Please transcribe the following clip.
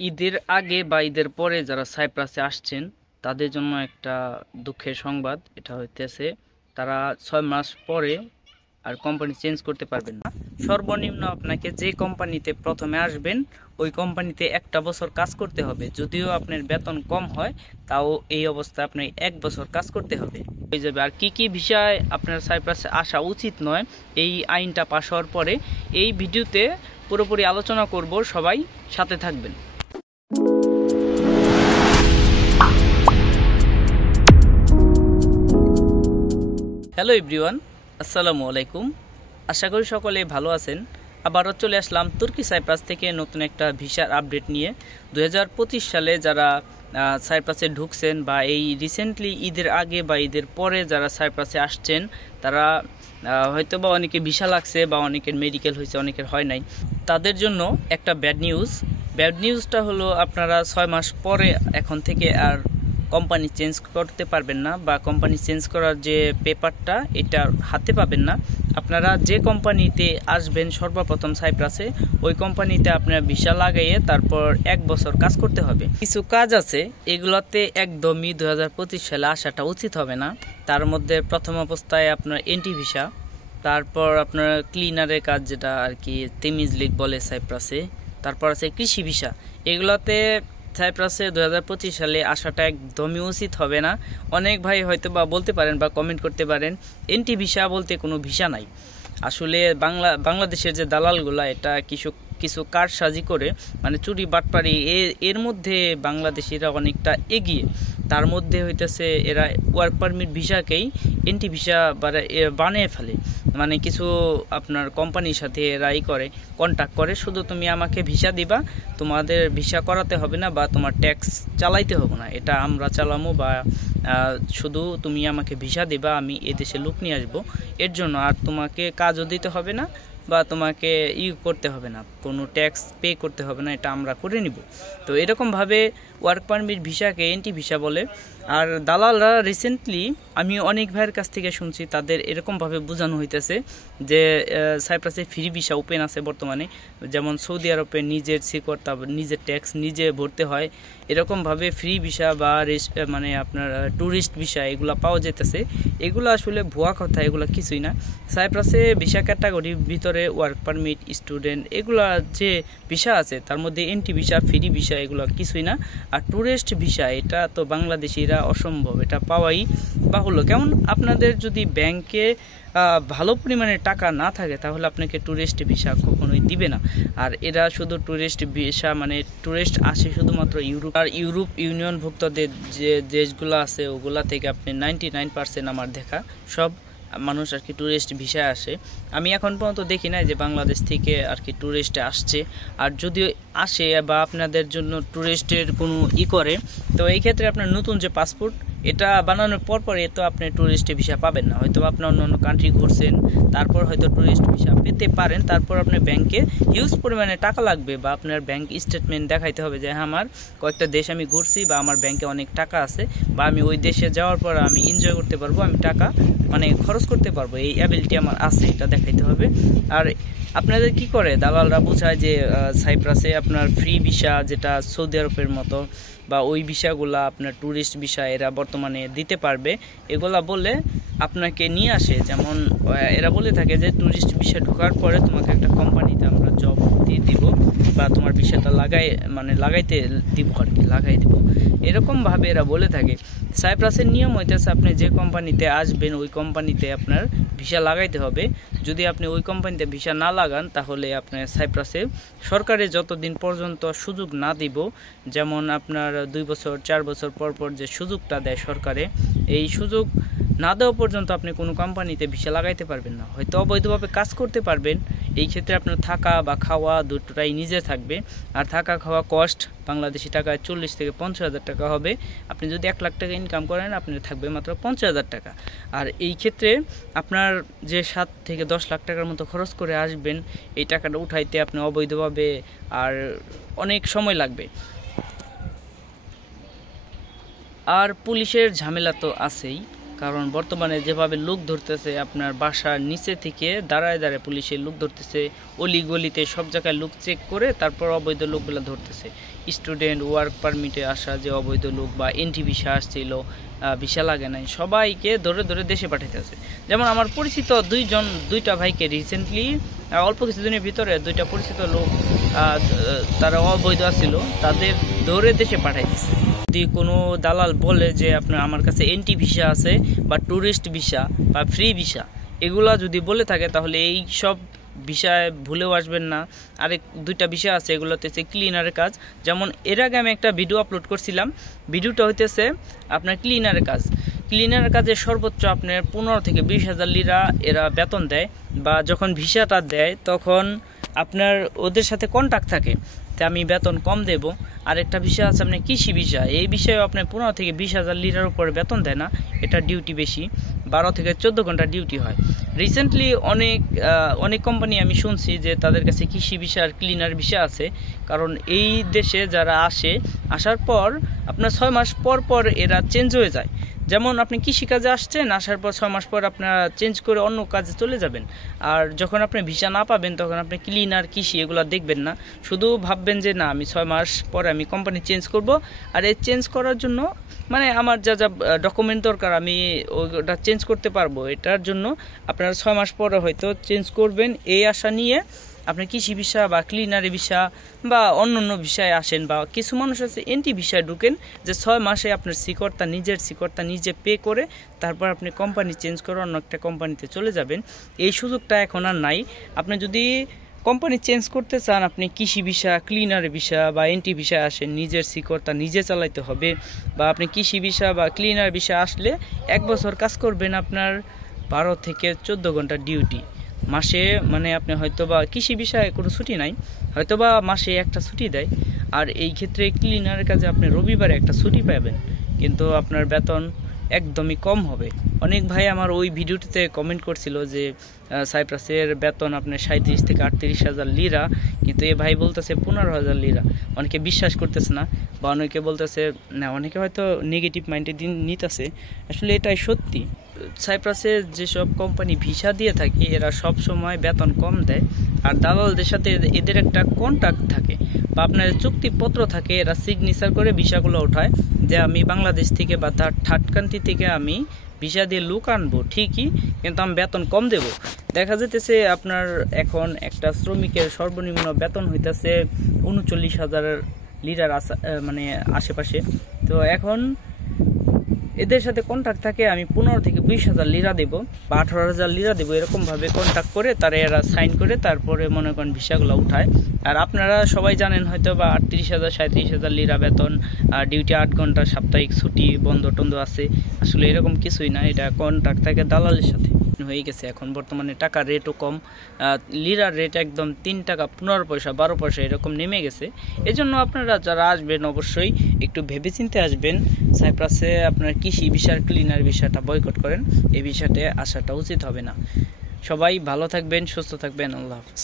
ঈদের আগে বা ঈদের পরে যারা সাইপ্রাসে আসছেন তাদের জন্য একটা দুঃখের সংবাদ। এটা হইতেছে তারা 6 মাস পরে আর কোম্পানি চেঞ্জ করতে পারবেন না। সর্বনিম্ন আপনাকে যে কোম্পানিতে প্রথমে আসবেন ওই কোম্পানিতে 1 বছর কাজ করতে হবে। যদিও আপনার বেতন কম হয় তাও এই অবস্থায় আপনার 1 বছর কাজ করতে হবে হয়ে যাবে। আর কি কি বিষয় আপনার সাইপ্রাসে আসা উচিত নয় এই আইনটা পাশ হওয়ার পরে এই ভিডিওতে পুরোপুরি আলোচনা করব, সবাই সাথে থাকবেন। হ্যালো এভরিওয়ান, আসসালামু আলাইকুম। আশা করি সকলে ভালো আছেন। আবারও চলে আসলাম তুর্কি সাইপ্রাস থেকে নতুন একটা ভিসার আপডেট নিয়ে। 2025 সালে যারা সাইপ্রাসে ঢুকছেন বা এই রিসেন্টলি ঈদের আগে বা ঈদের পরে যারা সাইপ্রাসে আসছেন তারা হয়তো বা অনেকে ভিসা লাগছে বা অনেকের মেডিকেল হয়েছে, অনেকের হয় নাই। তাদের জন্য একটা ব্যাড নিউজটা হলো আপনারা 6 মাস পরে এখন থেকে আর কোম্পানি চেঞ্জ করতে পারবেন না বা কোম্পানি চেঞ্জ করার যে পেপারটা এটা হাতে পাবেন না। আপনারা যে কোম্পানিতে আসবেন সর্বপ্রথম সাইপ্রাসে ওই কোম্পানিতে আপনার ভিসা লাগাইয়ে তারপর 1 বছর কাজ করতে হবে। কিছু কাজ আছে এগুলোতে একদমই 2025 সালে আসাটা উচিত হবে না। তার মধ্যে প্রথম অবস্থায় আপনার এন্টি ভিসা, তারপর আপনার ক্লিনারের কাজ যেটা আর কি তেমিজলিক বলে সাইপ্রাসে, তারপর আছে কৃষি ভিসা। এগুলোতে সাইপ্রাসে 2025 সালে আসাটা একদমই উচিত হবে না। অনেক ভাই হয়তো বা বলতে পারেন বা কমেন্ট করতে পারেন এন্টি ভিসা বলতে কোনো ভিসা নাই। আসলে বাংলাদেশের যে দালালগুলা এটা কিছু কিছু কারসাজি করে মানে চুরি বাটপারি এর মধ্যে বাংলাদেশিরা অনেকটা এগিয়ে। তার মধ্যে হইতেছে এরা ওয়ার্ক পারমিট ভিসাকেই এন্টি ভিসা বানিয়ে ফেলে। মানে কিছু আপনার কোম্পানির সাথে এরাই করে কন্ট্যাক্ট করে, শুধু তুমি আমাকে ভিসা দিবা, তোমাদের ভিসা করাতে হবে না বা তোমার ট্যাক্স চালাইতে হবে না, এটা আমরা চালামো বা শুধু তুমি আমাকে ভিসা দিবা, আমি এদেশে লোক নিয়ে আসবো এর জন্য, আর তোমাকে কাজও দিতে হবে না বা তোমাকে করতে হবে না, কোনো ট্যাক্স পে করতে হবে না, এটা আমরা করে নিব। তো এরকমভাবে ওয়ার্ক পারমিট ভিসাকে এন্টি ভিসা বলে। আর দালালরা রিসেন্টলি আমি অনেক ভাইয়ের কাছ থেকে শুনছি তাদের এরকমভাবে বোঝানো হইতেছে যে সাইপ্রাসে ফ্রি ভিসা ওপেন আছে বর্তমানে, যেমন সৌদি আরবে নিজের সিকিউর তারপর নিজের ট্যাক্স নিজে ভরতে হয়, এরকমভাবে ফ্রি ভিসা বা মানে আপনার ট্যুরিস্ট ভিসা এগুলো পাওয়া যেতেছে। এগুলো আসলে ভুয়া কথা, এগুলো কিছুই না। সাইপ্রাসে ভিসা ক্যাটাগরির ভিতরে ওয়ার্ক পারমিট, স্টুডেন্ট এগুলা যে ভিসা আছে তার মধ্যে এন্টি ভিসা, ফ্রি ভিসা এগুলো কিছুই না। আর ট্যুরিস্ট ভিসা এটা তো বাংলাদেশিরা অসম্ভব, এটা পাওয়াই বাহুল্য। কেমন আপনাদের যদি ব্যাংকে ভালো পরিমাণে টাকা না থাকে তাহলে আপনাকে ট্যুরিস্ট ভিসা কখনোই দিবে না। আর এরা শুধু ট্যুরিস্ট ভিসা মানে ট্যুরিস্ট আসে শুধুমাত্র ইউরোপ আর ইউরোপ ইউনিয়নভুক্ত যে দেশগুলো আছে ওগুলা থেকে আপনি 99% আমার দেখা সব মানুষ আর কি ট্যুরিস্ট ভিসায় আসে। আমি এখন পর্যন্ত দেখি না যে বাংলাদেশ থেকে আর কি ট্যুরিস্টে আসছে। আর যদিও আসে বা আপনাদের জন্য ট্যুরিস্টের কোনো করে, তো এই ক্ষেত্রে আপনার নতুন যে পাসপোর্ট এটা বানানোর পরে তো আপনি ট্যুরিস্ট ভিসা পাবেন না। হয়তো আপনি অন্য অন্য কান্ট্রি ঘুরছেন তারপর হয়তো ট্যুরিস্ট ভিসা পেতে পারেন, তারপর আপনার ব্যাংকে হিউজ পরিমাণে টাকা লাগবে বা আপনার ব্যাংক স্টেটমেন্ট দেখাইতে হবে যে হ্যাঁ আমার কয়েকটা দেশ আমি ঘুরছি বা আমার ব্যাংকে অনেক টাকা আছে বা আমি ওই দেশে যাওয়ার পর আমি এনজয় করতে পারবো, আমি টাকা মানে খরচ করতে পারবো, এই অ্যাবিলিটি আমার আছে, এটা দেখাইতে হবে। আর আপনাদের কি করে দালালরা বোঝায় যে সাইপ্রাসে আপনার ফ্রি ভিসা যেটা সৌদি আরবের মতো বা ওই ভিসাগুলা আপনার ট্যুরিস্ট ভিসা এরা বর্তমানে দিতে পারবে, এগুলা বলে আপনাকে নিয়ে আসে। যেমন এরা বলে থাকে যে ট্যুরিস্ট ভিসা ঢোকার পরে তোমাকে একটা কোম্পানিতে আমরা জব দিয়ে দিব বা তোমার ভিসাটা লাগাইতে দিব আর কি, লাগাই দিব, এরকমভাবে এরা বলে থাকে। সাইপ্রাসের নিয়ম হইতেছে আপনি যে কোম্পানিতে আসবেন ওই কোম্পানিতে আপনার ভিসা লাগাইতে হবে। যদি আপনি ওই কোম্পানিতে ভিসা না লাগান তাহলে আপনার সাইপ্রাসে সরকারে যতদিন পর্যন্ত সুযোগ না দিব, যেমন আপনার 2 বছর 4 বছর পর পর যে সুযোগটা দেয় সরকারে, এই সুযোগ না দেওয়া পর্যন্ত আপনি কোনো কোম্পানিতে ভিসা লাগাইতে পারবেন না। হয়তো অবৈধভাবে কাজ করতে পারবেন, এই ক্ষেত্রে আপনার থাকা বা খাওয়া দুটোটাই নিজে থাকবে। আর থাকা খাওয়া কস্ট বাংলাদেশি টাকায় 40 থেকে 50,000 টাকা হবে। আপনি যদি 1 লাখ টাকা ইনকাম করেন আপনার থাকবে মাত্র 50,000 টাকা। আর এই ক্ষেত্রে আপনার যে 7 থেকে 10 লাখ টাকার মতো খরচ করে আসবেন এই টাকাটা উঠাইতে আপনি অবৈধভাবে আর অনেক সময় লাগবে। আর পুলিশের ঝামেলা তো আছেই, কারণ বর্তমানে যেভাবে লোক ধরতেছে আপনার বাসার নিচে থেকে দাঁড়ায় দাঁড়ায় পুলিশের লোক ধরতেছে, অলি গলিতে সব জায়গায় লোক চেক করে তারপর অবৈধ লোকগুলো ধরতেছে। স্টুডেন্ট, ওয়ার্ক পারমিটে আসা যে অবৈধ লোক বা এনটি ভিসা আসছিল, ভিসা লাগে নাই, সবাইকে ধরে ধরে দেশে পাঠাইতেছে। যেমন আমার পরিচিত দুইটা ভাইকে রিসেন্টলি অল্প কিছুদিনের ভিতরে দুইটা পরিচিত লোক তারা অবৈধ আছিল, তাদের ধরে দেশে পাঠাইতেছে। যদি কোনো দালাল বলে যে আপনার আমার কাছে এনটি ভিসা আছে বা ট্যুরিস্ট ভিসা বা ফ্রি ভিসা, এগুলা যদি বলে থাকে তাহলে এই সব বিষয় ভুলেও আসবেন না। আরেক দুইটা বিষয় আছে, এগুলোতে হচ্ছে ক্লিনারের কাজ। যেমন এর আগে আমি একটা ভিডিও আপলোড করছিলাম, ভিডিওটা হইতেছে আপনার ক্লিনারের কাজ। ক্লিনারের কাজে সর্বোচ্চ আপনার 15 থেকে 20,000 লিরা এরা বেতন দেয়, বা যখন ভিসাটা দেয় তখন আপনার ওদের সাথে কন্ট্যাক্ট থাকে, তা আমি বেতন কম দেব। আরেকটা বিষয় আছে আপনার কৃষি বিষয়, এই বিষয়ে আপনার 15 থেকে 20,000 লিরার উপরে বেতন দেয় না, এটা ডিউটি বেশি, 12 থেকে 14 ঘন্টা ডিউটি হয়। রিসেন্টলি অনেক কোম্পানি আমি শুনছি যে তাদের কাছে কৃষি বিষয় আর ক্লিনার বিষয় আছে, কারণ এই দেশে যারা আসার পর আপনার 6 মাস পর পর এরা চেঞ্জ হয়ে যায়। যেমন আপনি কৃষিকাজে আসছেন, আসার পর 6 মাস পর আপনারা চেঞ্জ করে অন্য কাজে চলে যাবেন। আর যখন আপনি ভিসা না পাবেন তখন আপনি ক্লিনার, কৃষি এগুলো দেখবেন না, শুধু ভাববেন যে না আমি 6 মাস পরে আমি কোম্পানি চেঞ্জ করব। আর এই চেঞ্জ করার জন্য মানে আমার যা যা ডকুমেন্ট দরকার আমি ওটা চেঞ্জ করতে পারবো, এটার জন্য আপনারা 6 মাস পরে হয়তো চেঞ্জ করবেন, এই আশা নিয়ে আপনি কৃষি ভিসা বা ক্লিনারি ভিসা বা অন্য বিষয়ে আসেন। বা কিছু মানুষ আছে এনটি ভিসায় ঢুকেন, যে 6 মাসে আপনার নিজের সিকর্তা নিজে পে করে তারপর আপনি কোম্পানি চেঞ্জ করে অন্য একটা কোম্পানিতে চলে যাবেন। এই সুযোগটা এখন আর নাই। আপনি যদি কোম্পানি চেঞ্জ করতে চান, আপনি কৃষি ভিসা, ক্লিনারি ভিসা বা এনটি ভিসায় আসেন, নিজের সিকর্তা নিজে চালাইতে হবে। বা আপনি কৃষি ভিসা বা ক্লিনার ভিসা আসলে 1 বছর কাজ করবেন, আপনার 12 থেকে 14 ঘন্টা ডিউটি মাসে, মানে আপনি হয়তোবা কৃষি বিষয়ে কোনো ছুটি নাই, হয়তোবা মাসে একটা ছুটি দেয়। আর এই ক্ষেত্রে ক্লিনারের কাজে আপনি রবিবারে একটা ছুটি পাবেন, কিন্তু আপনার বেতন একদমই কম হবে। অনেক ভাই আমার ওই ভিডিওটিতে কমেন্ট করছিল যে সাইপ্রাসের বেতন আপনার 37 থেকে 38,000 লিরা, কিন্তু এই ভাই বলতেছে 15,000 লিরা। অনেকে বিশ্বাস করতেছে না, বা অনেকে বলতেছে না, অনেকে হয়তো নেগেটিভ মাইন্ডে নিতেছে। আসলে এটাই সত্যি। সাইপ্রাসে যেসব কোম্পানি ভিসা দিয়ে থাকে এরা সব সময় বেতন কম দেয়, আর দালালদের সাথে এদের একটা কন্ট্যাক্ট থাকে বা আপনার চুক্তিপত্র থাকে, এরা সিগনেচার করে ভিসাগুলো ওঠায় যে আমি বাংলাদেশ থেকে বা থার্ড কান্ট্রি থেকে আমি ভিসা দিয়ে লোক আনবো ঠিকই, কিন্তু আমি বেতন কম দেব। দেখা যেতেছে আপনার এখন একটা শ্রমিকের সর্বনিম্ন বেতন হইতেছে 39,000 লিরার মানে আশেপাশে। তো এখন এদের সাথে কন্ট্যাক্ট থাকে আমি 15 থেকে 20,000 লিরা দেবো বা 18,000 লিরা দেবো, এরকমভাবে কন্ট্যাক্ট করে তারা এরা সাইন করে তারপরে মনে করেন ভিসাগুলো উঠায়। আর আপনারা সবাই জানেন হয়তো বা 38,000 37,000 লিরা বেতন, ডিউটি 8 ঘন্টা, সাপ্তাহিক ছুটি, বন্ধ টন্ধ আছে। আসলে এরকম কিছুই না, এটা কন্ট্যাক্ট থাকে দালালের সাথে হয়ে গেছে। এখন বর্তমানে টাকার রেটও কম, লিরার রেট একদম 3 টাকা 15 পয়সা 12 পয়সা এরকম নেমে গেছে। এজন্য আপনারা যারা আসবেন অবশ্যই একটু ভেবেচিন্তে আসবেন। সাইপ্রাসে আপনার কৃষি ভিসা, ক্লিনার ভিসাটা বয়কট করেন, এই ভিসাতে আসাটা উচিত হবে না। সবাই ভালো থাকবেন, সুস্থ থাকবেন, আল্লাহ হাফেজ।